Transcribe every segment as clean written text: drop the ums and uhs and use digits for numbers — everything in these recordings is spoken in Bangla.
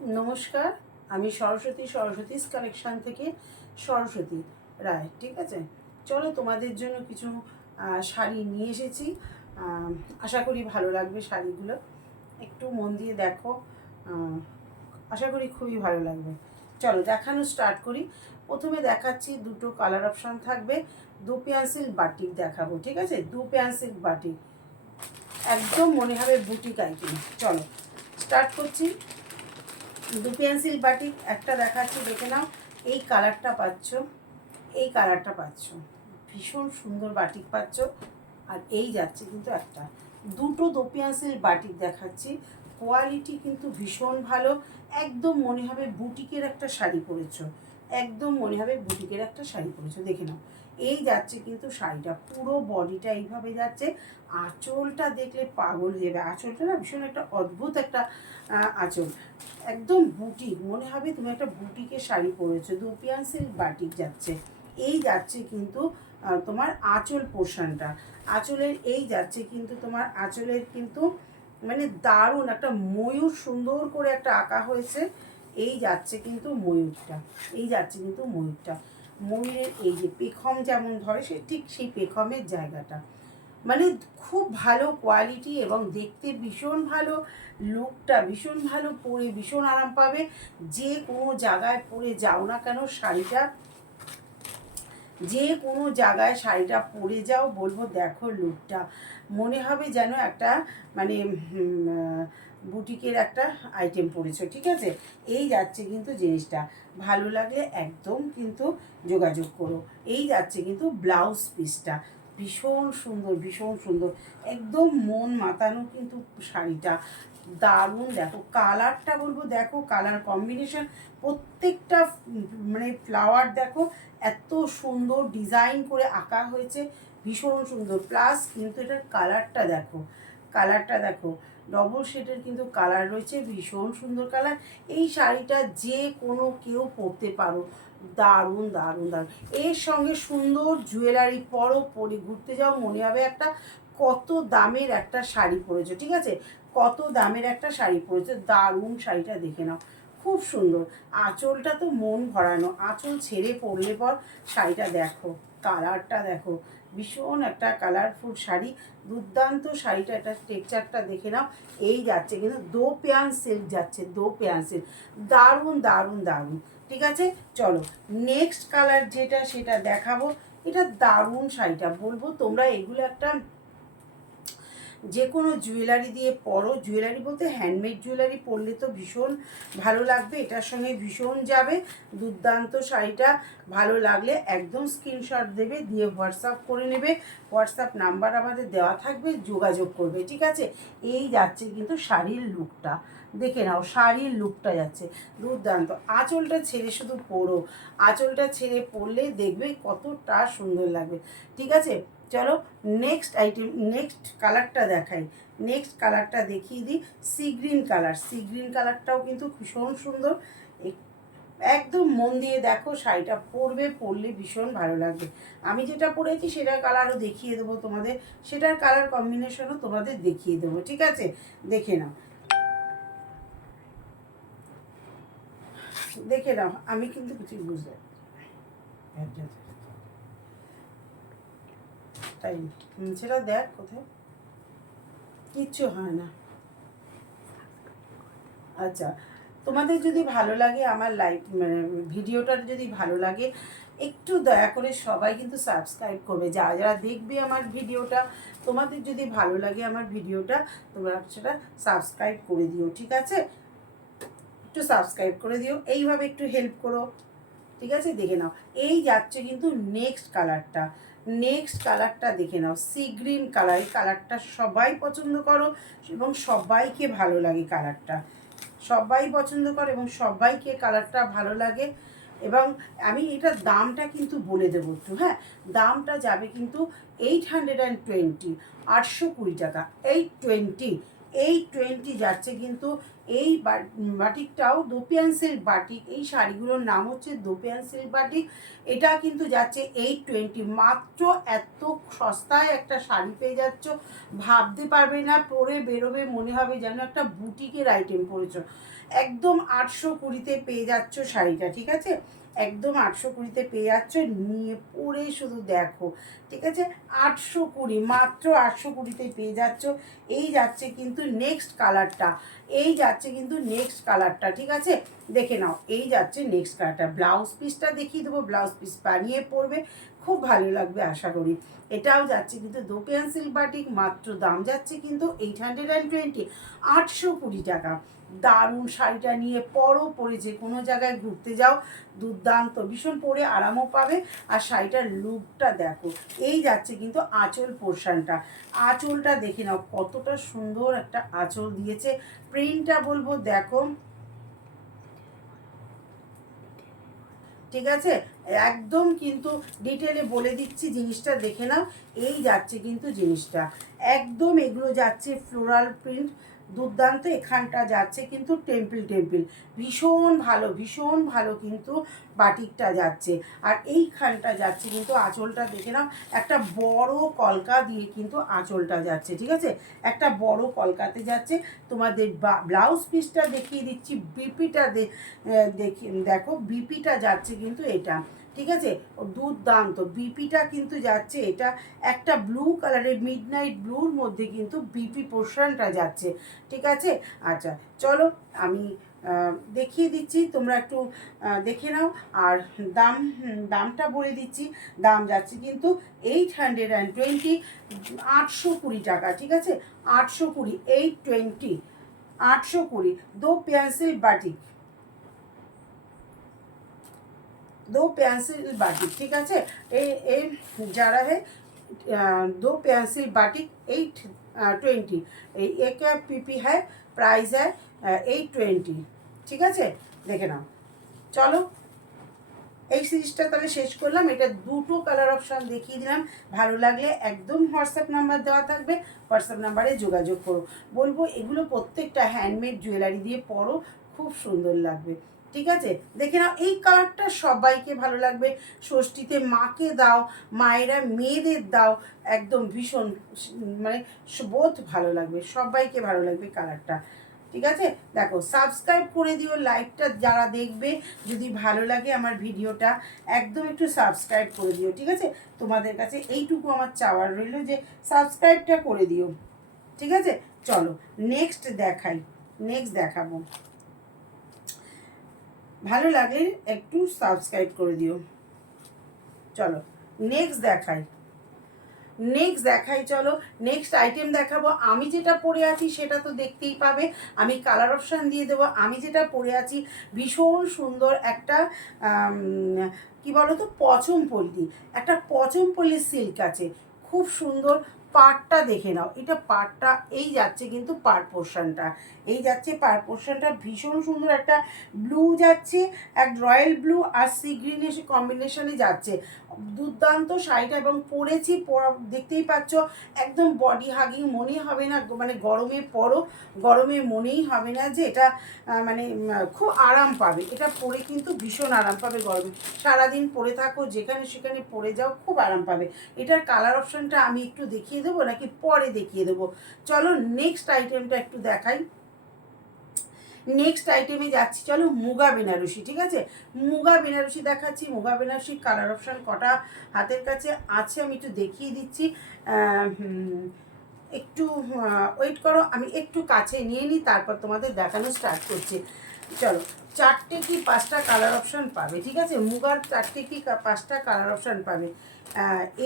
নমস্কার, আমি সরস্বতীস কালেকশান থেকে সরস্বতী রায়। ঠিক আছে, চলো তোমাদের জন্য কিছু শাড়ি নিয়ে এসেছি। আশা করি ভালো লাগবে শাড়িগুলো, একটু মন দিয়ে দেখো। আশা করি খুবই ভালো লাগবে। চলো দেখানো স্টার্ট করি। প্রথমে দেখাচ্ছি দুটো কালার অপশান থাকবে। দু পেন্সিল বাটিক দেখাবো, ঠিক আছে? দু পেন্সিল বাটিক, একদম মনে হবে বুটিক আইটেম। চলো স্টার্ট করছি। দু পেন্সিল বাটিক একটা দেখাচ্ছি, দেখে নাও। এই কালারটা পাচ্ছ, এই কালারটা পাচ্ছ, ভীষণ সুন্দর বাটিক পাচ্ছ। আর এই যাচ্ছে কিন্তু একটা, দুটো দু পেন্সিল বাটিক দেখাচ্ছি। কোয়ালিটি কিন্তু ভীষণ ভালো, একদম মনে হবে বুটিকের একটা শাড়ি পরেছো, একদম মনে হবে বুটিকের একটা শাড়ি পরেছো। দেখে নাও, এই যাচ্ছে কিন্তু শাড়িটা, পুরো বডিটা এইভাবে যাচ্ছে। আঁচলটা দেখলে পাগল হয়ে যাবে। আঁচলটা না ভীষণ একটা অদ্ভুত একটা আঁচল, একদম বুটিক, মনে হবে তুমি একটা বুটিকের শাড়ি পরেছো। দু পেন্সিল বাটিক যাচ্ছে। এই যাচ্ছে কিন্তু তোমার আঁচল পোর্শনটা, আঁচলের এই যাচ্ছে কিন্তু তোমার আঁচলের কিন্তু মানে দারুণ একটা ময়ূর সুন্দর করে একটা আঁকা হয়েছে। এই যাচ্ছে কিন্তু ময়ূরটা, এই যাচ্ছে কিন্তু ময়ূরটা, ময়ূরের এই যে পেখম যেমন ধরে সে ঠিক সেই পেখমের জায়গাটা, মানে খুব ভালো কোয়ালিটি এবং দেখতে ভীষণ ভালো। লুকটা ভীষণ ভালো, পরে ভীষণ আরাম পাবে। যে কোনো জায়গায় পরে যাও না কেন শাড়িটা, যে কোনো জায়গায় শাড়িটা পরে যাও, বলবো দেখো লুকটা, মনে হবে যেন একটা মানে বুটিকের একটা আইটেম পরেছো। ঠিক আছে, এই যাচ্ছে কিন্তু জিনিসটা, ভালো লাগলে একদম কিন্তু যোগাযোগ করো। এই যাচ্ছে কিন্তু ব্লাউজ পিসটা, ভীষণ সুন্দর, ভীষণ সুন্দর, একদম মন মাতানো কিন্তু শাড়িটা, দারুণ। দেখো কালারটা, বলবো দেখো কালার কম্বিনেশন, প্রত্যেকটা মানে ফ্লাওয়ার দেখো এত সুন্দর ডিজাইন করে আঁকা হয়েছে, ভীষণ সুন্দর। প্লাস কিন্তু এটার কালারটা দেখো, কালারটা দেখো ডবল শেডের কিন্তু কালার রয়েছে, ভীষণ সুন্দর কালার। এই শাড়িটা যে কোনো কেউ পরতে পারো, দারুণ দারুণ দারুণ। এর সঙ্গে সুন্দর জুয়েলারি পরো, পরে ঘুরতে যাও, মনে হবে একটা কত দামের একটা শাড়ি পরেছো। ঠিক আছে, কত দামের একটা শাড়ি পরেছো, দারুণ শাড়িটা দেখে নাও, খুব সুন্দর। আঁচলটা তো মন ভরানো, আঁচল ছেড়ে পরলে পর শাড়িটা দেখো, কালারটা দেখো, ভীষণ একটা কালারফুল শাড়ি, দুর্দান্ত শাড়িটা। একটা টেক্সচারটা দেখে নাও। এই যাচ্ছে কিন্তু দো পেয়ান সিল্ক যাচ্ছে, দো পেয়ান সিল্ক, দারুণ দারুণ দারুণ। ঠিক আছে, চলো নেক্সট কালার যেটা সেটা দেখাবো। এটা দারুণ শাড়িটা, বলবো তোমরা এগুলো একটা যে কোনো জুয়েলারি দিয়ে পরো, জুয়েলারি বলতে হ্যান্ডমেড জুয়েলারি পরলে তো ভীষণ ভালো লাগবে, এটার সঙ্গে ভীষণ যাবে। দুর্দান্ত শাড়িটা, ভালো লাগলে একদম স্ক্রিনশট দেবে, দিয়ে হোয়াটসঅ্যাপ করে নেবে। হোয়াটসঅ্যাপ নাম্বার আমাদের দেওয়া থাকবে, যোগাযোগ করবে। ঠিক আছে, এই যাচ্ছে কিন্তু শাড়ির লুকটা, দেখে নাও শাড়ির লুকটা যাচ্ছে দুর্দান্ত। আঁচলটা ছেড়ে শুধু পরো, আঁচলটা ছেড়ে পরলে দেখবে কতটা সুন্দর লাগবে। ঠিক আছে, চলো নেক্সট আইটেম, নেক্সট কালারটা দেখাই। নেক্সট কালারটা দেখিয়ে দিই, sea green colour. Sea green কালারটাও কিন্তু ভীষণ সুন্দর, একদম মন দিয়ে দেখো শাড়িটা, পরবে, পরলে ভীষণ ভালো লাগবে। আমি যেটা পরেছি সেটার কালারও দেখিয়ে দেবো তোমাদের, সেটার কালার কম্বিনেশনও তোমাদের দেখিয়ে দেবো। ঠিক আছে, দেখে নাও, দেখে নাও, আমি কিন্তু কিছু বুঝতে তাই সেটা দেখ কোথায়, কিচ্ছু হয় না। আচ্ছা, তোমাদের যদি ভালো লাগে আমার লাইভ মানে ভিডিওটা যদি ভালো লাগে, একটু দয়া করে সবাই কিন্তু সাবস্ক্রাইব করবে। যারা যারা দেখবে আমার ভিডিওটা, তোমাদের যদি ভালো লাগে আমার ভিডিওটা, তোমরা সেটা সাবস্ক্রাইব করে দিও। ঠিক আছে, একটু সাবস্ক্রাইব করে দিও, এইভাবে একটু হেল্প করো। ঠিক আছে, দেখে নাও, এই যাচ্ছে কিন্তু নেক্সট কালারটা। নেক্সট কালারটা দেখে নাও, সি গ্রিন কালার। এই কালারটা সবাই পছন্দ করো এবং সবাইকে ভালো লাগে কালারটা, সবাই পছন্দ করে এবং সবাইকে কালারটা ভালো লাগে। এবং আমি এটার দামটা কিন্তু বলে দেবো একটু, হ্যাঁ, দামটা যাবে কিন্তু 820, 820 টাকা। 820 যাচ্ছে কিন্তু এই বাটিকটাও দোপিয়ান সিল্ক বাটিক, এই শাড়িগুলোর নাম হচ্ছে দোপিয়ান সিল্ক বাটিক। এটা কিন্তু যাচ্ছে 820, মাত্র এত সস্তায় একটা শাড়ি পেয়ে যাচ্ছ, ভাবতে পারবে না, পরে বেরোবে মনে হবে যেন একটা বুটিকের আইটেম পরেছো। একদম 820-তে পেয়ে যাচ্ছ শাড়িটা, ঠিক আছে, একদম 820-তে পেয়ে যাচ্ছ, নিয়ে পরে শুধু দেখো, ঠিক আছে, 820, মাত্র 820-তেই পেয়ে যাচ্ছ। এই যাচ্ছে কিন্তু নেক্সট কালারটা, এই যাচ্ছে কিন্তু নেক্সট কালারটা, ঠিক আছে, দেখে নাও, এই যাচ্ছে নেক্সট কালারটা। ব্লাউজ পিসটা দেখিয়ে দেবো, ব্লাউজ পিস বানিয়ে পরবে, খুব ভালো লাগবে আশা করি। এটাও যাচ্ছে কিন্তু দোপিয়ান সিল্ক বাটিক, মাত্র দাম যাচ্ছে কিন্তু 820, 820 টাকা। দারুণ শাড়িটা নিয়ে পরে যে কোনো জায়গায় ঘুরতে যাও, দুর্দান্ত, ভীষণ পরে আরামও পাবে। আর শাড়িটার লুকটা দেখো, এই যাচ্ছে কিন্তু আঁচল পোর্শনটা, আঁচলটা দেখে নাও কতটা সুন্দর একটা আঁচল দিয়েছে। প্রিন্টটা বলবো দেখো, ঠিক আছে, একদম কিন্তু ডিটেলে বলে দিচ্ছি, জিনিসটা দেখে নাও। এই যাচ্ছে কিন্তু জিনিসটা একদম, এগুলো যাচ্ছে ফ্লোরাল প্রিন্ট, দুর্দান্ত। এখানটা যাচ্ছে কিন্তু টেম্পল টেম্পল, ভীষণ ভালো কিন্তু বাটিকটা যাচ্ছে। আর এইখানটা যাচ্ছে কিন্তু আঁচলটা দেখে নাও, একটা বড় কলকা দিয়ে কিন্তু আঁচলটা যাচ্ছে, ঠিক আছে, একটা বড় কলকাতে যাচ্ছে। তোমাদের ব্লাউজ পিসটা দেখিয়ে দিচ্ছি, বিপিটা দেখো, বিপিটা যাচ্ছে কিন্তু এটা, ঠিক আছে, দুর্দান্ত বিপিটা কিন্তু যাচ্ছে এটা, একটা ব্লু কালারের মিডনাইট ব্লুর মধ্যে কিন্তু বিপি পোর্শনটা যাচ্ছে, ঠিক আছে। আচ্ছা চলো আমি দেখিয়ে দিচ্ছি, তোমরা একটু দেখে নাও। আর দামটা বলে দিচ্ছি, দাম যাচ্ছে কিন্তু 820, 820 টাকা, ঠিক আছে, 820, 820, 820, दो पेंसिल बाटिक, दो पेंसिल बाटिक, ठीक है। ये जा रहा है दो पेंसिल बाटिक 820, एक पीपी है, प्राइस है 820, ঠিক আছে, দেখে নাও। চলো এই সিরিজটা তাহলে শেষ করলাম, এটা দুটো কালার অপশান দেখিয়ে দিলাম। ভালো লাগলে একদম হোয়াটসঅ্যাপ নাম্বার দেওয়া থাকবে, হোয়াটসঅ্যাপ নাম্বারে যোগাযোগ করো। বলবো এগুলো প্রত্যেকটা হ্যান্ডমেড জুয়েলারি দিয়ে পরো, খুব সুন্দর লাগবে, ঠিক আছে। দেখে নাও এই কালারটা সবাইকে ভালো লাগবে, ষষ্ঠীতে মাকে দাও, মায়েরা মেয়েদের দাও, একদম ভীষণ মানে বোধ ভালো লাগবে, সবাইকে ভালো লাগবে কালারটা, ঠিক আছে। দেখো সাবস্ক্রাইব করে দিও, লাইকটা যারা দেখবে যদি ভালো লাগে আমার ভিডিওটা, একদম একটু সাবস্ক্রাইব করে দিও, ঠিক আছে। তোমাদের কাছে এইটুকু আমার চাওয়ার রইল যে সাবস্ক্রাইবটা করে দিও, ঠিক আছে। চলো নেক্সট দেখাবো, ভালো লাগলে একটু সাবস্ক্রাইব করে দিও। চলো নেক্সট দেখাই, চলো নেক্সট আইটেম দেখাবো। আমি যেটা পরে আছি সেটা তো দেখতেই পাবে, আমি কালার অপশান দিয়ে দেবো। আমি যেটা পরে আছি ভীষণ সুন্দর একটা কি বলো তো, পচমপল্লী, একটা পচমপল্লী সিল্ক আছে, খুব সুন্দর। পাড়টা দেখে নাও, এটা পাড়টা, এই যাচ্ছে কিন্তু পাড় পোর্শনটা, এই যাচ্ছে পাড় পোর্শনটা, ভীষণ সুন্দর একটা ব্লু যাচ্ছে, এক রয়্যাল ব্লু আর সি গ্রিনের কম্বিনেশনে যাচ্ছে, দুর্দান্ত শাড়িটা। এবং পরেছি, দেখতেই পাচ্ছ একদম বডি হাগিং, মনেই হবে না মানে গরমে পরো, গরমে মনেই হবে না যে এটা মানে খুব আরাম পাবে, এটা পরে কিন্তু ভীষণ আরাম পাবে গরমে, সারাদিন পরে থাকো, যেখানে সেখানে পরে যাও, খুব আরাম পাবে। এটার কালার অপশানটা আমি একটু দেখিয়ে দেবো নাকি পরে দেখিয়ে দেবো? চলো নেক্সট আইটেমটা একটু দেখাই। নেক্সট আইটেমে যাচ্ছি, চলো মুগা বেনারসি, ঠিক আছে, মুগা বেনারসি দেখাচ্ছি। মুগা বেনারসি কালার অপশান কটা হাতের কাছে আছে আমি একটু দেখিয়ে দিচ্ছি, একটু ওয়েট করো, আমি একটু কাছে নিয়ে নিই, তারপর তোমাদের দেখানো স্টার্ট করছি। চলো 4টে কি 5টা কালার অপশান পাবে, ঠিক আছে, মুগার 4টে কি 5টা কালার অপশান পাবে।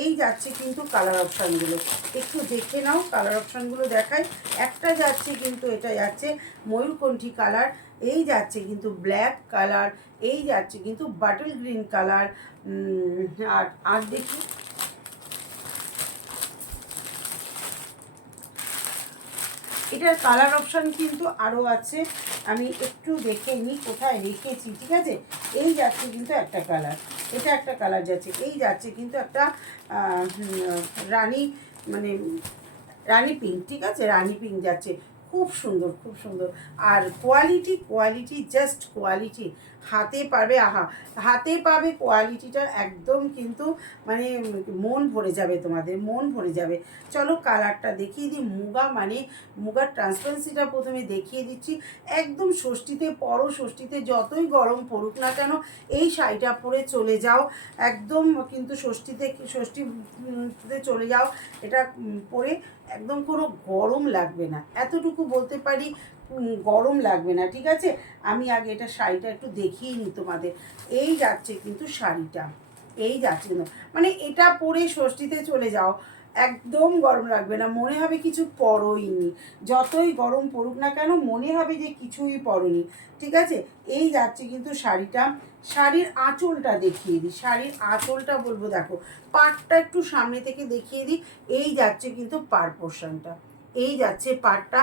এই যাচ্ছে কিন্তু কালার অপশানগুলো, একটু দেখে নাও, কালার অপশানগুলো দেখায়। একটা যাচ্ছে কিন্তু, এটা যাচ্ছে ময়ূরকণ্ঠী কালার, এই যাচ্ছে কিন্তু ব্ল্যাক কালার, এই যাচ্ছে কিন্তু বাটল গ্রিন কালার, আর দেখি এটার কালার অপশান কিন্তু আরও আছে, আমি একটু দেখে নিই কোথায় রেখেছি, ঠিক আছে। এই যাচ্ছে কিন্তু একটা কালার, এটা একটা কালার যাচ্ছে, এই যাচ্ছে কিন্তু একটা রানী মানে রানী পিঙ্ক, ঠিক আছে, রানী পিঙ্ক যাচ্ছে, খুব সুন্দর, খুব সুন্দর। আর কোয়ালিটি জাস্ট কোয়ালিটি। হাতে পাবে, হাতে পাবে কোয়ালিটিটা একদম কিন্তু মানে মন ভরে যাবে, তোমাদের মন ভরে যাবে। চলো কালারটা দেখিয়ে দিই। মুগার ট্রান্সপারেন্সিটা প্রথমে দেখিয়ে দিচ্ছি। একদম ষষ্ঠীতে পরো, ষষ্ঠীতে যতই গরম পড়ুক না কেন এই শাড়িটা পরে চলে যাও, একদম কিন্তু ষষ্ঠীতে চলে যাও এটা পরে, একদম কোনো গরম লাগবে না, এতটুকু বলতে পারি, গরম লাগবে না। ঠিক আছে, আমি আগে এটা শাড়িটা একটু দেখিয়ে নিই তোমাদের। এই যাচ্ছে কিন্তু শাড়িটা, এই যাচ্ছে কিন্তু মানে এটা পরে ষষ্ঠীতে চলে যাও, একদম গরম লাগবে না, মনে হবে কিছু পরোইনি। যতই গরম পড়ুক না কেন মনে হবে যে কিছুই পরোনি। ঠিক আছে, এই যাচ্ছে কিন্তু শাড়িটা। শাড়ির আঁচলটা দেখিয়ে দিই, শাড়ির আঁচলটা বলবো দেখো, পাটটা একটু সামনে থেকে দেখিয়ে দিই। এই যাচ্ছে কিন্তু পাড় পোর্শনটা, এই যাচ্ছে পাটটা।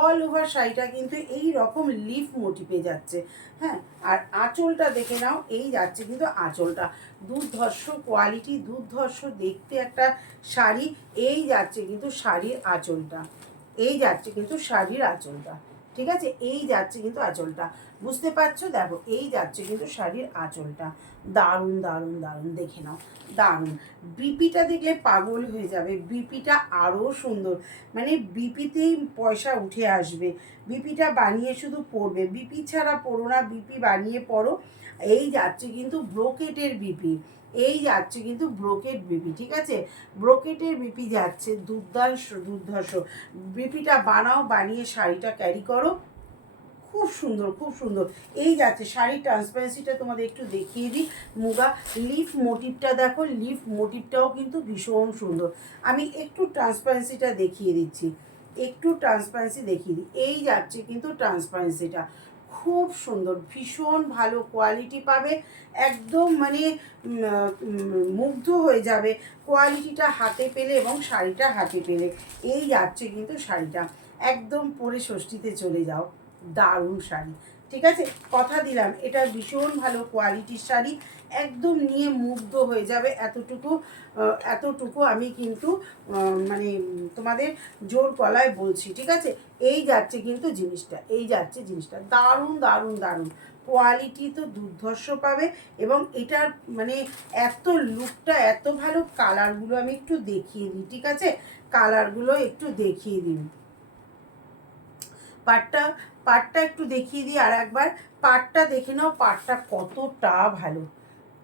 অল ওভার শাড়িটা কিন্তু এই রকম লিফ মোটিভে যাচ্ছে। হ্যাঁ, আর আঁচলটা দেখে নাও, এই যাচ্ছে কিন্তু আঁচলটা। দুর্ধর্ষ কোয়ালিটি, দুর্ধর্ষ দেখতে একটা শাড়ি। এই যাচ্ছে কিন্তু শাড়ির আঁচলটা, এই যাচ্ছে কিন্তু শাড়ির আঁচলটা। ঠিক আছে, এই যাচ্ছে কিন্তু আঁচলটা, বুঝতে পারছো? দেখো এই যাচ্ছে কিন্তু শাড়ির আঁচলটা। দারুণ দারুণ দারুণ, দেখে নাও, দারুণ। বিপিটা দেখলে পাগল হয়ে যাবে, বিপিটা আরও সুন্দর, মানে বিপিতেই পয়সা উঠে আসবে। বিপিটা বানিয়ে শুধু পরবে, বিপি ছাড়া পরো না, বিপি বানিয়ে পরো। এই যাচ্ছে কিন্তু ব্রোকেটের বিপি, এই যাচ্ছে কিন্তু ব্রোকেট বিপি। ঠিক আছে, ব্রোকেটের বিপি যাচ্ছে, দুর্দার্শ দুর্ধর্ষ। বিপিটা বানাও, বানিয়ে শাড়িটা ক্যারি করো, খুব সুন্দর, খুব সুন্দর। এই যাচ্ছে শাড়ির ট্রান্সপারেন্সিটা তোমাদের একটু দেখিয়ে দিই। মুগা লিফ মোটিভটা দেখো, লিফ মোটিভটাও কিন্তু ভীষণ সুন্দর। আমি একটু ট্রান্সপারেন্সিটা দেখিয়ে দিচ্ছি, একটু ট্রান্সপারেন্সি দেখিয়ে দিই। এই যাচ্ছে কিন্তু ট্রান্সপারেন্সিটা, খুব সুন্দর, ভীষণ ভালো কোয়ালিটি পাবে, একদম মানে মুগ্ধ হয়ে যাবে কোয়ালিটিটা হাতে পেলে এবং শাড়িটা হাতে পেলে। এই যাচ্ছে কিন্তু শাড়িটা, একদম পরে ষষ্ঠীতে চলে যাও, দারুণ শাড়ি। ঠিক আছে, কথা দিলাম এটা ভীষণ ভালো কোয়ালিটির শাড়ি, একদম নিয়ে মুগ্ধ হয়ে যাবে। এতটুকু আমি কিন্তু মানে তোমাদের জোর গলায় বলছি। ঠিক আছে, এই যাচ্ছে কিন্তু জিনিসটা, এই যাচ্ছে জিনিসটা, দারুণ দারুণ দারুণ কোয়ালিটি তো দুর্ধর্ষ পাবে। এবং এটার মানে এত লুকটা এত ভালো, কালারগুলো আমি একটু দেখিয়ে দিই। ঠিক আছে, কালারগুলো একটু দেখিয়ে দিই, পাটটা একটু দেখিয়ে দিই আর একবার। পাটটা দেখে নাও, পাটটা কতটা ভালো,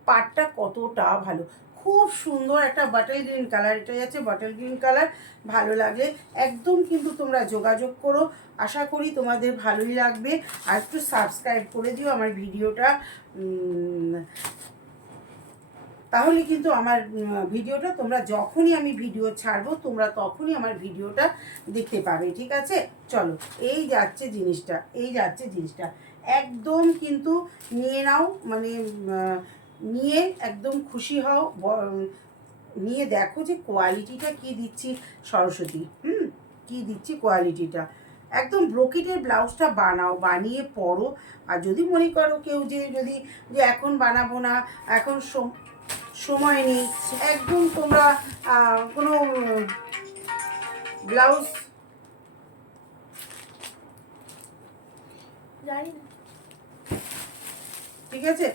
পাটটা কতটা ভালো, খুব সুন্দর একটা বাটল গ্রিন কালার, এটা যাচ্ছে বাটল গ্রিন কালার। ভালো লাগলে একদম কিন্তু তোমরা যোগাযোগ করো, আশা করি তোমাদের ভালোই লাগবে। আর একটু সাবস্ক্রাইব করে দিও আমার ভিডিওটা, তাহলে কিন্তু আমার ভিডিওটা তোমরা যখনই আমি ভিডিও ছাড়বো তোমরা তখনই আমার ভিডিওটা দেখতে পাবে। ঠিক আছে, চলো এই যাচ্ছে জিনিসটা, এই যাচ্ছে জিনিসটা, একদম কিন্তু নিয়ে নাও, মানে নিয়ে একদম খুশি হও, নিয়ে দেখো যে কোয়ালিটিটা কি দিচ্ছি সরস্বতী, কি দিচ্ছি কোয়ালিটিটা। একদম ব্রোকেটের ব্লাউজটা বানাও, বানিয়ে পরো। আর যদি মনে করো কেউ যে এখন বানাবো না, এখন সময় নেই, একদম তোমরা কোনো ব্লাউজ জানি না, ঠিক আছে,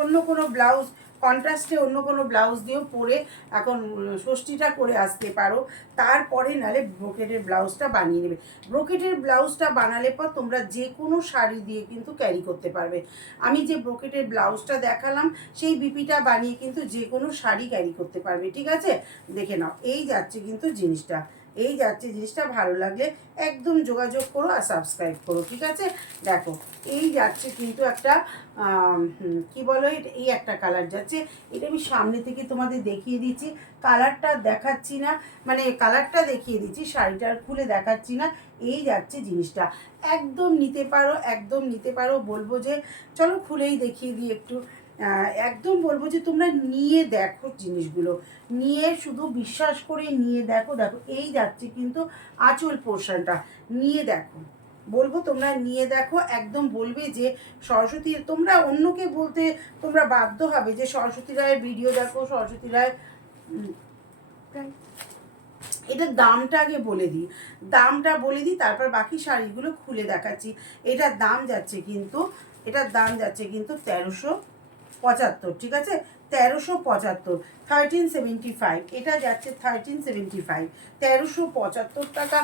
অন্য কোনো ব্লাউজ কন্ট্রাস্টে অন্য কোনো ব্লাউজ দিয়েও পরে এখন ষষ্ঠীটা করে আসতে পারো। তারপরে নালে ব্রোকেটের ব্লাউজটা বানিয়ে নেবে। ব্রোকেটের ব্লাউজটা বানালে পর তোমরা যে কোনো শাড়ি দিয়ে কিন্তু ক্যারি করতে পারবে। আমি যে ব্রোকেটের ব্লাউজটা দেখালাম সেই বিপিটা বানিয়ে কিন্তু যে কোনো শাড়ি ক্যারি করতে পারবে। ঠিক আছে, দেখে নাও, এই যাচ্ছে কিন্তু জিনিসটা, এই যাচ্ছে জিনিসটা। ভালো লাগলে একদম যোগাযোগ করো আর সাবস্ক্রাইব করো। ঠিক আছে, দেখো এই যাচ্ছে কিন্তু একটা কি বলো, এই একটা কালার যাচ্ছে। এটা আমি সামনে থেকে তোমাদের দেখিয়ে দিচ্ছি, কালারটা দেখাচ্ছি না, মানে কালারটা দেখিয়ে দিচ্ছি, শাড়িটার খুলে দেখাচ্ছি না। এই যাচ্ছে জিনিসটা, একদম নিতে পারো, একদম নিতে পারো। বলবো যে চলো খুলেই দেখিয়ে দিই একটু, একদম বলবো যে তোমরা নিয়ে দেখো জিনিসগুলো, নিয়ে শুধু বিশ্বাস করে নিয়ে দেখো। দেখো এই যাচ্ছে কিন্তু আঁচল পোর্শনটা, নিয়ে দেখো, বলবো তোমরা নিয়ে দেখো, একদম বলবে যে সরস্বতী, তোমরা অন্যকে বলতে তোমরা বাধ্য হবে যে সরস্বতী রায়ের ভিডিও দেখো, সরস্বতী রায় এটার দামটা আগে বলে দিই, দামটা বলে দিই, তারপর বাকি শাড়িগুলো খুলে দেখাচ্ছি। এটার দাম যাচ্ছে কিন্তু, এটার দাম যাচ্ছে কিন্তু 1375, ঠিক আছে, 1375, 1375, এটা যাচ্ছে 1375, 1375 টাকা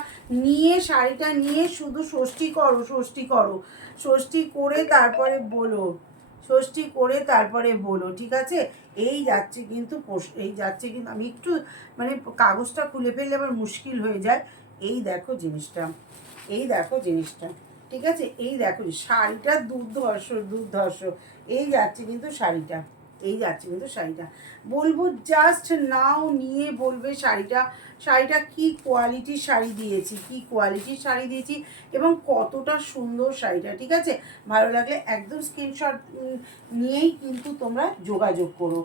নিয়ে শাড়িটা নিয়ে শুধু ষষ্ঠী করো, ষষ্ঠী করো, ষষ্ঠী করে তারপরে বলো, ষষ্ঠী করে তারপরে বলো, ঠিক আছে। এই যাচ্ছে কিন্তু এই যাচ্ছে কিন্তু, আমি একটু মানে কাগজটা খুলে ফেললে আবার মুশকিল হয়ে যায়। এই দেখো জিনিসটা, এই দেখো জিনিসটা, ঠিক আছে, এই দেখো শাড়িটা দুর্ধর্ষ, দুর্ধর্ষ। এই যাচ্ছে কিন্তু শাড়িটা, এই যাচ্ছে কিন্তু শাড়িটা, বলবো জাস্ট নাও, নিয়ে বলবে শাড়িটা, শাড়িটা কি কোয়ালিটির শাড়ি দিয়েছি, কি কোয়ালিটির শাড়ি দিয়েছি এবং কতটা সুন্দর শাড়িটা, ঠিক আছে। ভালো লাগলে একদম স্ক্রিনশট নিয়েই কিন্তু তোমরা যোগাযোগ করো,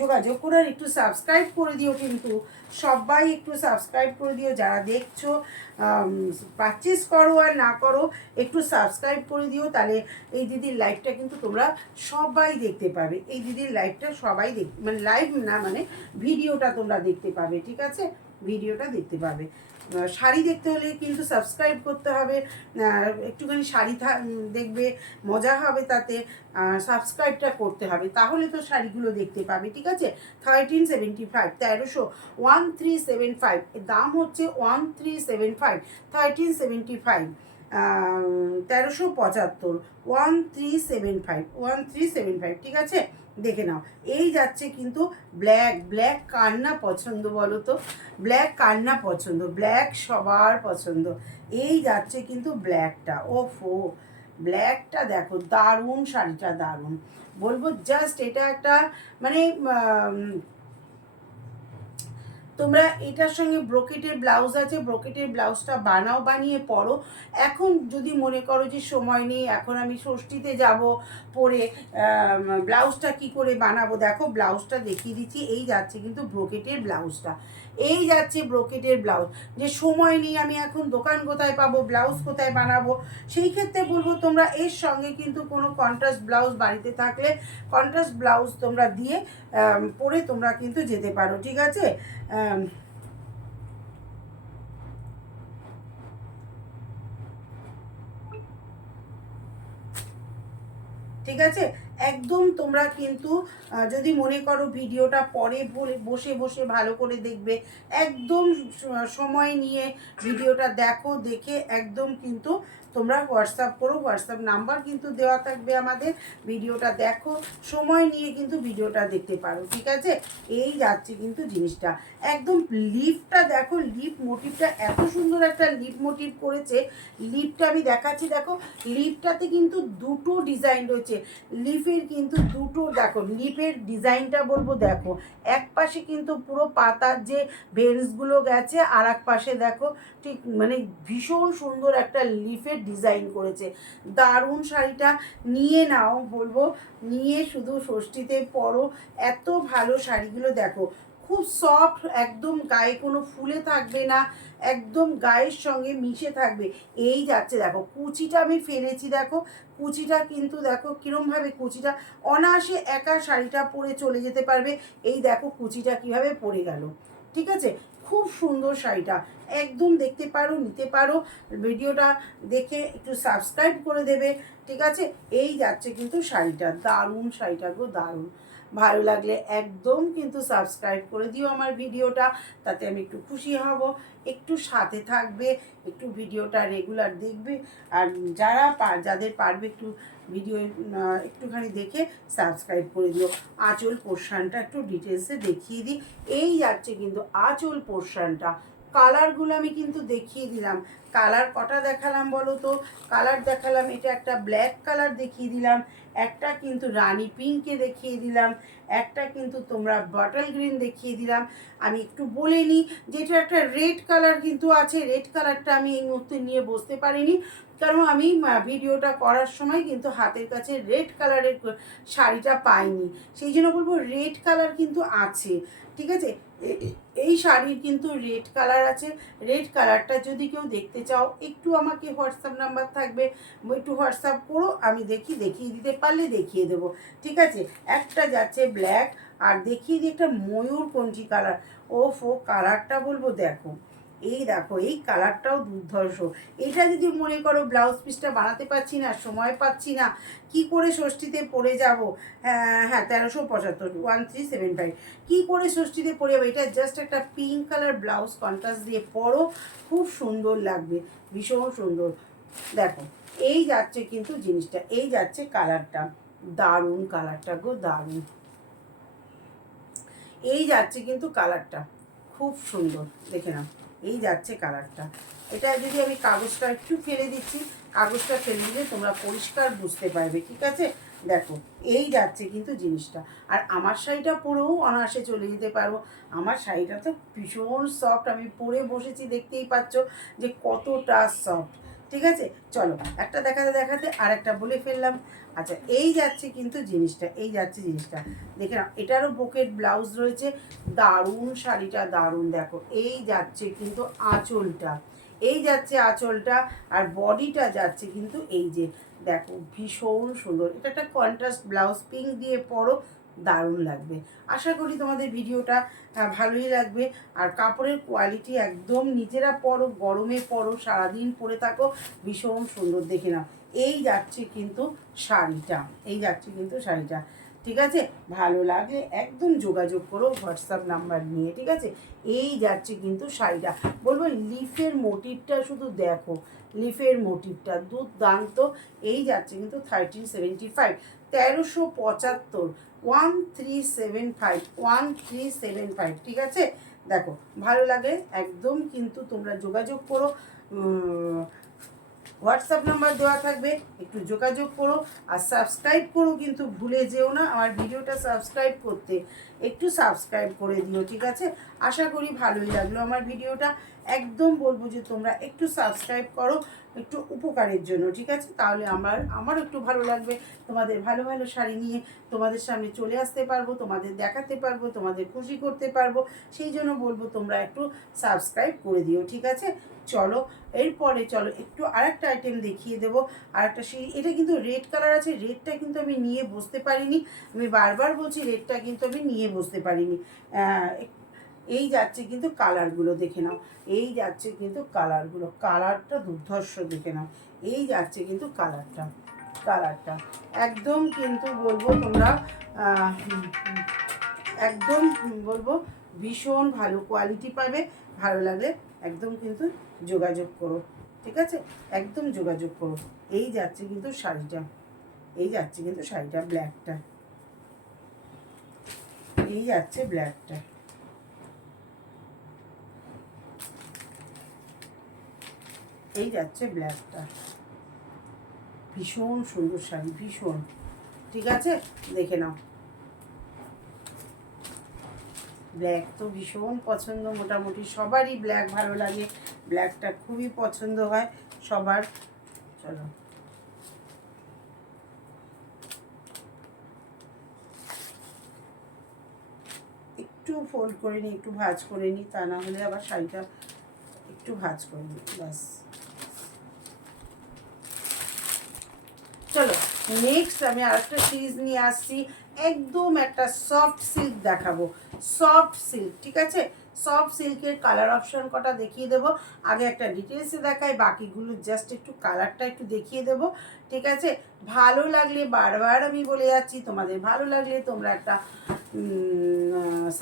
যোগাযোগ করে আর একটু সাবস্ক্রাইব করে দিও, কিন্তু সবাই একটু সাবস্ক্রাইব করে দিও, যারা দেখছো পারচেস করো আর না করো একটু সাবস্ক্রাইব করে দিও, তাহলে এই দিদির লাইভটা কিন্তু তোমরা সবাই দেখতে পাবে, এই দিদির লাইভটা সবাই মানে লাইভ না মানে ভিডিওটা তোমরা দেখতে পাবে, ঠিক আছে, ভিডিওটা দেখতে পাবে। শাড়ি দেখতে হলে কিন্তু সাবস্ক্রাইব করতে হবে, একটুখানি শাড়ি দেখবে, মজা হবে তাতে, সাবস্ক্রাইবটা করতে হবে, তাহলে তো শাড়িগুলো দেখতে পাবে, ঠিক আছে। 1375, 1375, এর দাম হচ্ছে 1375, 1375, 1375, 1375, 1375, ঠিক আছে। দেখে নাও, এই যাচ্ছে কিন্তু ব্ল্যাক, ব্ল্যাক কার না পছন্দ বলো তো, ব্ল্যাক কার না পছন্দ, ব্ল্যাক সবার পছন্দ। এই যাচ্ছে কিন্তু ব্ল্যাকটা, ওফো, ব্ল্যাকটা দেখো, দারুণ শাড়িটা, দারুণ, বলবো জাস্ট এটা একটা মানে তোমরা এটার সঙ্গে ব্রোকেটের ব্লাউজ আছে, ব্রোকেটের ব্লাউজটা বানাও, বানিয়ে পরো। এখন যদি মনে করো যে সময় নেই, এখন আমি ষষ্ঠীতে যাব পরে ব্লাউজটা কি করে বানাবো, দেখো ব্লাউজটা দেখিয়ে দিচ্ছি, এই যাচ্ছে কিন্তু ব্রোকেটের ব্লাউজটা, এই যাচ্ছে ব্রোকেটের ব্লাউজ। যে সময় নেই, আমি এখন দোকান কোথায় পাবো, ব্লাউজ কোথায় বানাবো, সেই ক্ষেত্রে বলবো তোমরা এর সঙ্গে কিন্তু কোনো কন্ট্রাস্ট ব্লাউজ বাড়িতে থাকলে কন্ট্রাস্ট ব্লাউজ তোমরা দিয়ে পরে তোমরা কিন্তু যেতে পারো, ঠিক আছে। ঠিক আছে, একদম তোমরা কিন্তু যদি মনে করো ভিডিওটা পরে বসে বসে ভালো করে দেখবে, একদম সময় নিয়ে ভিডিওটা দেখো, দেখে একদম কিন্তু তোমরা হোয়াটসঅ্যাপ করো, হোয়াটসঅ্যাপ নাম্বার কিন্তু দেওয়া থাকবে আমাদের, ভিডিওটা দেখো, সময় নিয়ে কিন্তু ভিডিওটা দেখতে পারো, ঠিক আছে। এই যাচ্ছে কিন্তু জিনিসটা, একদম লিপটা দেখো, লিপ মোটিভটা এত সুন্দর একটা লিপ মোটিভ করেছে, লিপটা আমি দেখাচ্ছি, দেখো লিপটাতে কিন্তু দুটো ডিজাইন রয়েছে, লিফের কিন্তু দুটো, দেখো লিফের ডিজাইনটা বলবো, দেখো এক পাশে কিন্তু পুরো পাতার যে ভেন্সগুলো গেছে, আর এক পাশে দেখো ঠিক মানে ভীষণ সুন্দর একটা লিফের ডিজাইন করেছে, দারুণ শাড়িটা, নিয়ে নাও বলবো, নিয়ে শুধু ষষ্ঠীতে পরো, এত ভালো শাড়িগুলো দেখো, খুব সফট, একদম গায়ে কোনো ফুলে থাকবে না, একদম গায়ের সঙ্গে মিশে থাকবে। এই যাচ্ছে দেখো, কুচিটা আমি ফেলেছি, দেখো কুচিটা কিন্তু দেখো কীরমভাবে, কুচিটা অনায়াসে একা শাড়িটা পরে চলে যেতে পারবে, এই দেখো কুচিটা কীভাবে পরে গেল, ঠিক আছে। খুব সুন্দর শাড়িটা, একদম দেখতে পারো, নিতে পারো, ভিডিওটা দেখে একটু সাবস্ক্রাইব করে দেবে, ঠিক আছে। এই যাচ্ছে কিন্তু শাড়িটা, দারুণ শাড়িটা গো, দারুণ, ভালো লাগলে একদম কিন্তু সাবস্ক্রাইব করে দিও আমার ভিডিওটা, তাতে আমি একটু খুশি হব, একটু সাথে থাকবে, একটু ভিডিওটা রেগুলার দেখবে, আর যাদের পারবে একটু ভিডিও একটুখানি দেখে সাবস্ক্রাইব করে দিও। আঁচল পোর্শনটা একটু ডিটেলসে দেখিয়ে দিই, এই যাচ্ছে কিন্তু আঁচল পোর্শনটা, কালারগুলো আমি কিন্তু দেখিয়ে দিলাম, কালার কটা দেখালাম বলো তো, কালার দেখালাম, এটা একটা ব্ল্যাক কালার দেখিয়ে দিলাম, একটা কিন্তু রানী পিঙ্কে দেখিয়ে দিলাম, একটা কিন্তু তোমরা বটল গ্রিন দেখিয়ে দিলাম, আমি একটু বলে নিই যে এটা একটা রেড কালার কিন্তু আছে, রেড কালারটা আমি এই মুহূর্তে নিয়ে বসতে পারিনি, কারণ আমি ভিডিওটা করার সময় কিন্তু হাতের কাছে রেড কালারের শাড়িটা পাইনি, সেই জন্য বলবো রেড কালার কিন্তু আছে, ঠিক আছে। এই শাড়ির কিন্তু রেড কালার আছে, রেড কালারটা যদি কেউ দেখতে চাও একটু আমাকে হোয়াটসঅ্যাপ নাম্বার থাকবে, একটু হোয়াটসঅ্যাপ করো, আমি দেখিয়ে দিতে পারলে দেখিয়ে দেবো, ঠিক আছে। একটা যাচ্ছে ব্ল্যাক, আর দেখিয়ে দিই একটা ময়ূরকণ্ঠী কালার, ও কালারটা বলবো দেখো, এই দেখো এই কালারটাও দুর্ধর্ষ। এটা যদি মনে করো ব্লাউজ পিসটা বানাতে পারছি না, সময় পাচ্ছি না, কি করে ষষ্ঠীতে পরে যাব, হ্যাঁ 1375 1375 কী করে ষষ্ঠীতে পরে যাবো, এটা জাস্ট একটা পিঙ্ক কালার ব্লাউজ কন্ট্রাস্ট দিয়ে পরো, খুব সুন্দর লাগবে, ভীষণ সুন্দর। দেখো এই যাচ্ছে কিন্তু জিনিসটা, এই যাচ্ছে কালারটা, দারুণ কালারটা গো, দারুণ। এই যাচ্ছে কিন্তু কালারটা, খুব সুন্দর, দেখে নাও এই যাচ্ছে কালারটা। এটা যদি আমি কাগজটা একটু ফেলে দিচ্ছি, কাগজটা ফেলে দিলে তোমরা পরিষ্কার বুঝতে পারবে, ঠিক আছে। দেখো এই যাচ্ছে কিন্তু জিনিসটা। আর আমার শাড়িটা পরেও অনায়াসে চলে যেতে পারো। আমার শাড়িটা তো ভীষণ সফট, আমি পরে বসেছি, দেখতেই পাচ্ছ যে কতটা সফট, ঠিক আছে। চলো একটা দেখাতে দেখাতে আর একটা বলে ফেললাম। আচ্ছা এই যাচ্ছে কিন্তু জিনিসটা, এই যাচ্ছে জিনিসটা, দেখে নাও এটারও বুকেট ব্লাউজ রয়েছে, দারুণ শাড়িটা, দারুণ। দেখো এই যাচ্ছে কিন্তু আঁচলটা, এই যাচ্ছে আঁচলটা, আর বডিটা যাচ্ছে কিন্তু এই যে দেখো ভীষণ সুন্দর। এটা একটা কন্ট্রাস্ট ব্লাউজ, পিঙ্ক দিয়ে পরো, দারুণ লাগবে। আশা করি তোমাদের ভিডিওটা ভালোই লাগবে। আর কাপড়ের কোয়ালিটি একদম, নিজেরা পরো, গরমে পরো, সারাদিন পরে থাকো, ভীষণ সুন্দর, দেখে নাও। এই যাচ্ছে কিন্তু শাড়িটা, এই যাচ্ছে কিন্তু শাড়িটা, ঠিক আছে। ভালো লাগলে একদম যোগাযোগ করো হোয়াটসঅ্যাপ নাম্বার নিয়ে, ঠিক আছে। এই যাচ্ছে কিন্তু শাড়িটা, বলবো লিফের মোটিভটা শুধু দেখো, লিফের মোটিভটা দুর্দান্ত। এই যাচ্ছে কিন্তু 1375, 1375, 1375, 1375, ঠিক আছে। দেখো ভালো লাগে একদম কিন্তু তোমরা যোগাযোগ করো, হোয়াটসঅ্যাপ নাম্বার দেওয়া থাকবে, একটু যোগাযোগ করো। আর সাবস্ক্রাইব করো কিন্তু ভুলে যেও না আমার ভিডিওটা সাবস্ক্রাইব করতে, একটু সাবস্ক্রাইব করে দিও, ঠিক আছে। আশা করি ভালোই লাগলো আমার ভিডিওটা, একদম বলবো যে তোমরা একটু সাবস্ক্রাইব করো, একটু উপকারের জন্য, ঠিক আছে। তাহলে আমারও একটু ভালো লাগবে, তোমাদের ভালো ভালো শাড়ি নিয়ে তোমাদের সামনে চলে আসতে পারবো, তোমাদের দেখাতে পারবো, তোমাদের খুশি করতে পারবো। সেই জন্য বলবো তোমরা একটু সাবস্ক্রাইব করে দিও, ঠিক আছে। চলো এরপরে চলো একটু আরেকটা আইটেম দেখিয়ে দেবো। আরেকটা সেই, এটা কিন্তু রেড কালার আছে, রেডটা কিন্তু আমি নিয়ে বসতে পারিনি, আমি বারবার বলছি রেডটা কিন্তু আমি নিয়ে বসতে পারিনি। এই যাচ্ছে কিন্তু কালারগুলো, দেখে নাও, এই যাচ্ছে কিন্তু কালারগুলো, কালারটা দুর্ধর্ষ, দেখে নাও। এই যাচ্ছে কিন্তু কালারটা, কালারটা একদম কিন্তু বলবো তোমরা একদম বলবো ভীষণ ভালো কোয়ালিটি পাবে। ভালো লাগলে একদম কিন্তু যোগাযোগ করো, ঠিক আছে, একদম যোগাযোগ করো। এই যাচ্ছে কিন্তু শাড়িটা, এই যাচ্ছে কিন্তু শাড়িটা, ব্ল্যাকটা, এই যাচ্ছে ব্ল্যাকটা, এই যাচ্ছে ব্ল্যাকটা, ভীষণ সুন্দর শাড়ি, ভীষণ, ঠিক আছে, দেখে নাও। ব্ল্যাক তো ভীষণ পছন্দ, মোটামুটি সবারই ব্ল্যাক ভালো লাগে, ব্ল্যাকটা খুবই পছন্দ হয় সবার। চলো একটু ফোল্ড করে নিই, একটু ভাঁজ করে নিই, তা না হলে আবার শাড়িটা একটু ভাঁজ করে নিই, ব্যাস। চলো নেক্সট আমি আরেকটা সিরিজ নিয়ে আসছি, একদম একটা সফট সিল্ক দেখাবো, সফট সিল্ক, ঠিক আছে। সফট সিল্কের কালার অপশন কটা দেখিয়ে দেবো, আগে একটা ডিটেলসে দেখাই, বাকিগুলো জাস্ট একটু কালারটা একটু দেখিয়ে দেবো, ঠিক আছে। ভালো লাগলে, বারবার আমি বলে যাচ্ছি, তোমাদের ভালো লাগলে তোমরা একটা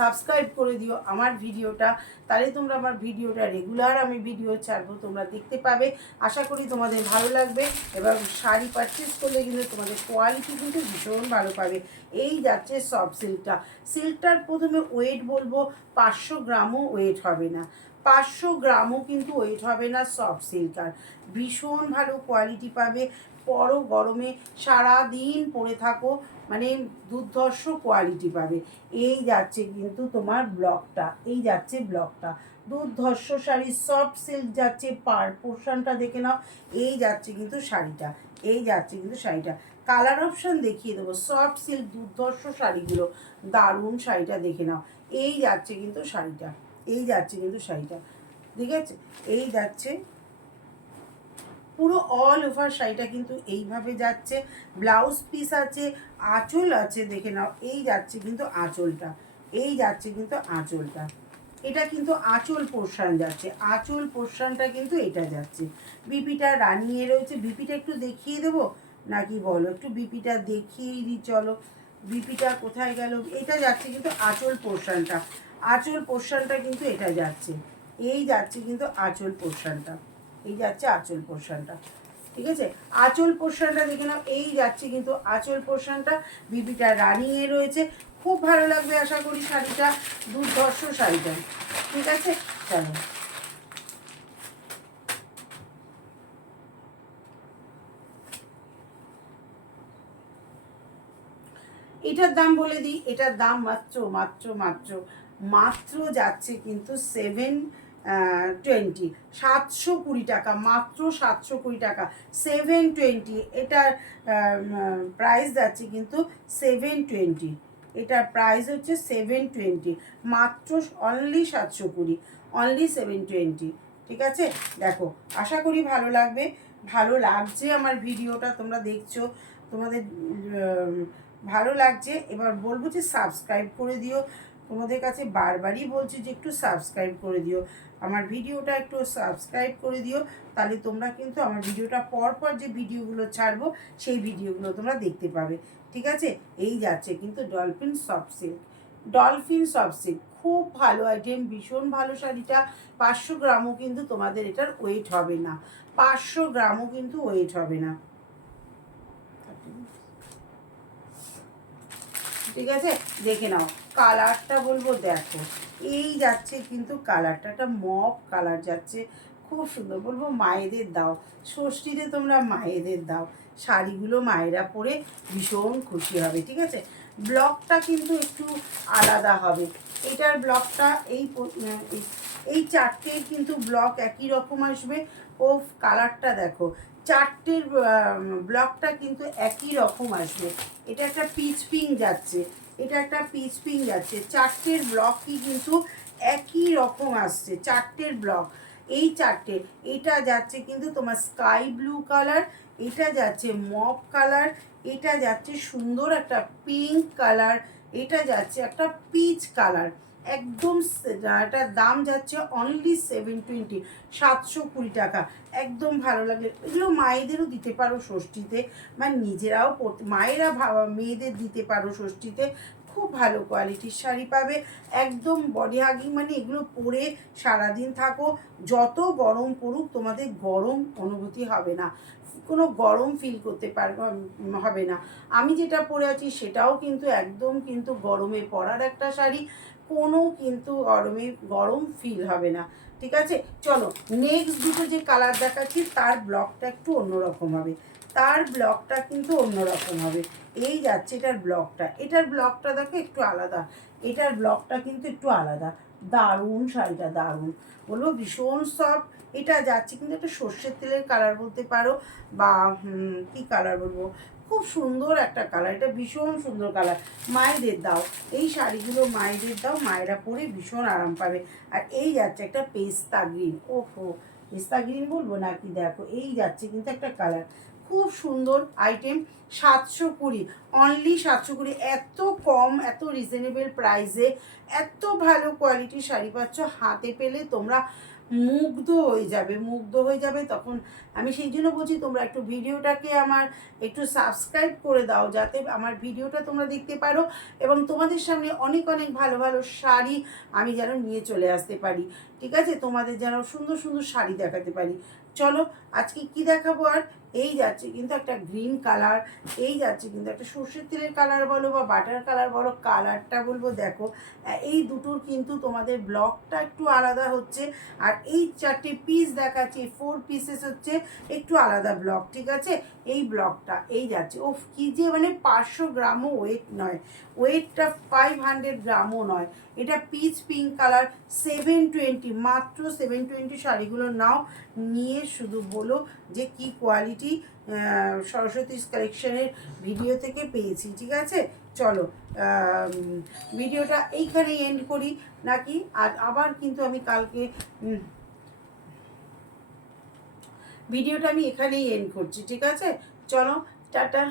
সাবস্ক্রাইব করে দিও আমার ভিডিওটা, তাহলে তোমরা আমার ভিডিওটা রেগুলার আমি ভিডিও ছাড়বো, তোমরা দেখতে পাবে। আশা করি তোমাদের ভালো লাগবে। এবার শাড়ি পারচেস করলে কিন্তু তোমাদের কোয়ালিটি কিন্তু ভীষণ ভালো পাবে। এই যাচ্ছে সফট সিল্কটা, সিল্কটার প্রথমে ওয়েট বলবো 500 গ্রামও ওয়েট হবে না, 500 গ্রামও কিন্তু ওয়েট হবে না সফট সিল্কার, ভীষণ ভালো কোয়ালিটি পাবে। পরো গরমে, সারা দিন পরে থাকো, মানে দুর্ধর্ষ কোয়ালিটি পাবে। এই যাচ্ছে কিন্তু তোমার ব্লকটা, এই যাচ্ছে ব্লকটা, দুর্ধর্ষ শাড়ি, সফট সিল্ক যাচ্ছে, পার পোর্শনটা দেখে নাও। এই যাচ্ছে কিন্তু শাড়িটা, এই যাচ্ছে কিন্তু শাড়িটা, কালার অপশান দেখিয়ে দেবো, সফট সিল্ক দুর্ধর্ষ শাড়িগুলো, দারুণ শাড়িটা দেখে নাও। এই যাচ্ছে কিন্তু শাড়িটা, এই যাচ্ছে কিন্তু শাড়িটা, ঠিক আছে। এই যাচ্ছে পুরো অল ওভার শাড়িটা কিন্তু এইভাবে যাচ্ছে, ব্লাউজ পিস আছে, আঁচল আছে, দেখে নাও। এই যাচ্ছে কিন্তু আঁচলটা, এই যাচ্ছে কিন্তু আঁচলটা, এটা কিন্তু আঁচল পোর্শান যাচ্ছে, আঁচল পোর্শানটা কিন্তু এটা যাচ্ছে। বিপিটা রানিয়ে রয়েছে, বিপিটা একটু দেখিয়ে দেবো নাকি বলো, একটু বিপিটা দেখিয়েই দিই চলো। বিপিটা কোথায় গেল, এটা যাচ্ছে কিন্তু আঁচল পোর্শানটা, আঁচল পোর্শানটা কিন্তু এটা যাচ্ছে, এই যাচ্ছে কিন্তু আঁচল পোর্শানটা, এই যাচ্ছে আঁচল পোর্শানটা, ঠিক আছে। আঁচল পোর্শনটা দেখে নাও, এই যাচ্ছে কিন্তু আঁচল পোর্শনটা, বিপিটা রানিংয়ে রয়েছে। খুব ভালো লাগবে আশা করি শাড়িটা, দুর্ধর্ষ শাড়িটা, ঠিক আছে। চলো এটার দাম বলে দিই, এটার দাম মাত্র মাত্র মাত্র মাত্র যাচ্ছে কিন্তু 720, 720 টাকা, মাত্র 720 টাকা, 720। এটার প্রাইস যাচ্ছে কিন্তু 720, এটার প্রাইস হচ্ছে 720, মাত্র অনলি 720, অনলি 720, ঠিক আছে। দেখো আশা করি ভালো লাগবে, ভালো লাগছে আমার ভিডিওটা, তোমরা দেখছো, তোমাদের ভালো লাগছে। এবার বলবো যে সাবস্ক্রাইব করে দিও, তোমাদের কাছে বারবারই বলছি যে একটু সাবস্ক্রাইব করে দিও, আমার ভিডিওটা একটু সাবস্ক্রাইব করে দিও, তাহলে তোমরা কিন্তু আমার ভিডিওটা পরপর যে ভিডিওগুলো ছাড়বো সেই ভিডিওগুলো তোমরা দেখতে পাবে, ঠিক আছে। এই যাচ্ছে কিন্তু dolphin soft silk, dolphin soft silk খুব ভালো আইটেম, ভীষণ ভালো শাড়িটা। 500 গ্রামও কিন্তু তোমাদের এটার ওয়েট হবে না, 500 গ্রামও কিন্তু ওয়েট হবে না, ঠিক আছে। দেখে নাও কালারটা বলবো, দেখো এই যাচ্ছে কিন্তু কালারটা, একটা মপ কালার যাচ্ছে, খুব সুন্দর, বলবো মায়েদের দাও, ষষ্ঠীতে তোমরা মায়েদের দাও, শাড়িগুলো মায়েরা পরে ভীষণ খুশি হবে, ঠিক আছে। ব্লকটা কিন্তু একটু আলাদা হবে, এটার ব্লকটা এই চারটের কিন্তু ব্লক একই রকম আসবে, ও কালারটা দেখো, চারটের ব্লকটা কিন্তু একই রকম আসবে। এটা একটা পিচ পিঙ্ক যাচ্ছে, এটা একটা পিচ পিঙ্ক যাচ্ছে, চারটের ব্লকই কিন্তু একই রকম আসছে, চারটের ব্লক, এই চারটে। এটা যাচ্ছে কিন্তু তোমার স্কাই ব্লু কালার, এটা যাচ্ছে মপ কালার, এটা যাচ্ছে সুন্দর একটা পিঙ্ক কালার, এটা যাচ্ছে একটা পিচ কালার, একদম এটার দাম যাচ্ছে অনলি 720, 720 টাকা। একদম ভালো লাগে, এগুলো মায়েদেরও দিতে পারো ষষ্ঠীতে, মানে নিজেরাও পরতে, মায়েরা মেয়েদের দিতে পারো ষষ্ঠীতে, খুব ভালো কোয়ালিটির শাড়ি পাবে, একদম বডি হাগিং, মানে এগুলো পরে সারাদিন থাকো, যত গরম পড়ুক তোমাদের গরম অনুভূতি হবে না, কোনো গরম ফিল করতে হবে না। আমি যেটা পরে আছি সেটাও কিন্তু একদম কিন্তু গরমে পরার একটা শাড়ি, কোনো কিন্তু গরম ফিল হবে না, ঠিক আছে। চলো নেক্সট দুটো যে কালার দেখাচ্ছি তার ব্লকটা একটু অন্যরকম হবে, তার ব্লকটা কিন্তু অন্যরকম হবে, এই যাচ্ছে এটার ব্লকটা, এটার ব্লকটা দেখো একটু আলাদা, এটার ব্লকটা কিন্তু একটু আলাদা, দারুণ শাড়িটা, দারুণ, বলবো ভীষণ সফট। এটা যাচ্ছে কিন্তু একটা সর্ষের তেলের কালার বলতে পারো, বা কী কালার বলবো, খুব সুন্দর একটা কালার, এটা ভীষণ সুন্দর কালার, মায়েদের দাও, এই শাড়িগুলো মায়েদের দাও, মায়েরা পরে ভীষণ আরাম পাবে। আর এই যাচ্ছে একটা পেস্তা গ্রিন, ওহো পেস্তা গ্রিন বলবো নাকি, দেখো এই যাচ্ছে কিন্তু একটা কালার, খুব সুন্দর আইটেম, 720, অনলি 720, এত কম, এত রিজনেবল প্রাইসে এত ভালো কোয়ালিটির শাড়ি পাচ্ছ, হাতে পেলে তোমরা মুগ্ধ হয়ে যাবে, মুগ্ধ হয়ে যাবে। তখন আমি সেই জন্য বলছি তোমরা একটু ভিডিওটাকে আমার একটু সাবস্ক্রাইব করে দাও, যাতে আমার ভিডিওটা তোমরা দেখতে পারো এবং তোমাদের সামনে অনেক অনেক ভালো ভালো শাড়ি আমি যেন নিয়ে চলে আসতে পারি, ঠিক আছে, তোমাদের যেন সুন্দর সুন্দর শাড়ি দেখাতে পারি। চলো আজকে কি দেখাবো, আর এই যাচ্ছে কিন্তু একটা গ্রিন কালার, এই যাচ্ছে কিন্তু একটা সর্ষের তেলের কালার বলো বা বাটার কালার বলো, কালারটা বলবো দেখো, এই দুটোর কিন্তু তোমাদের ব্লকটা একটু আলাদা হচ্ছে, আর এই চারটে পিস দেখাচ্ছি 4 পিসেস হচ্ছে একটু আলাদা ব্লক, ঠিক আছে। এই ব্লকটা এই যাচ্ছে, ও কি যে মানে 500 গ্রামও ওয়েট নয়, ওয়েটটা 500 গ্রামও নয়, এটা পিচ পিঙ্ক কালার, 720, মাত্র 720, শাড়িগুলো নাও, নিয়ে শুধু বলো যে কি কোয়ালিটি, সরস্বতী কালেকশনের ভিডিও থেকে পেয়েছি, ঠিক আছে। চলো ভিডিওটা এইখানেই এন্ড করি নাকি, আর আবার কিন্তু আমি কালকে ভিডিওটা আমি এখানেই এন্ড করছি, ঠিক আছে। চলো টাটা।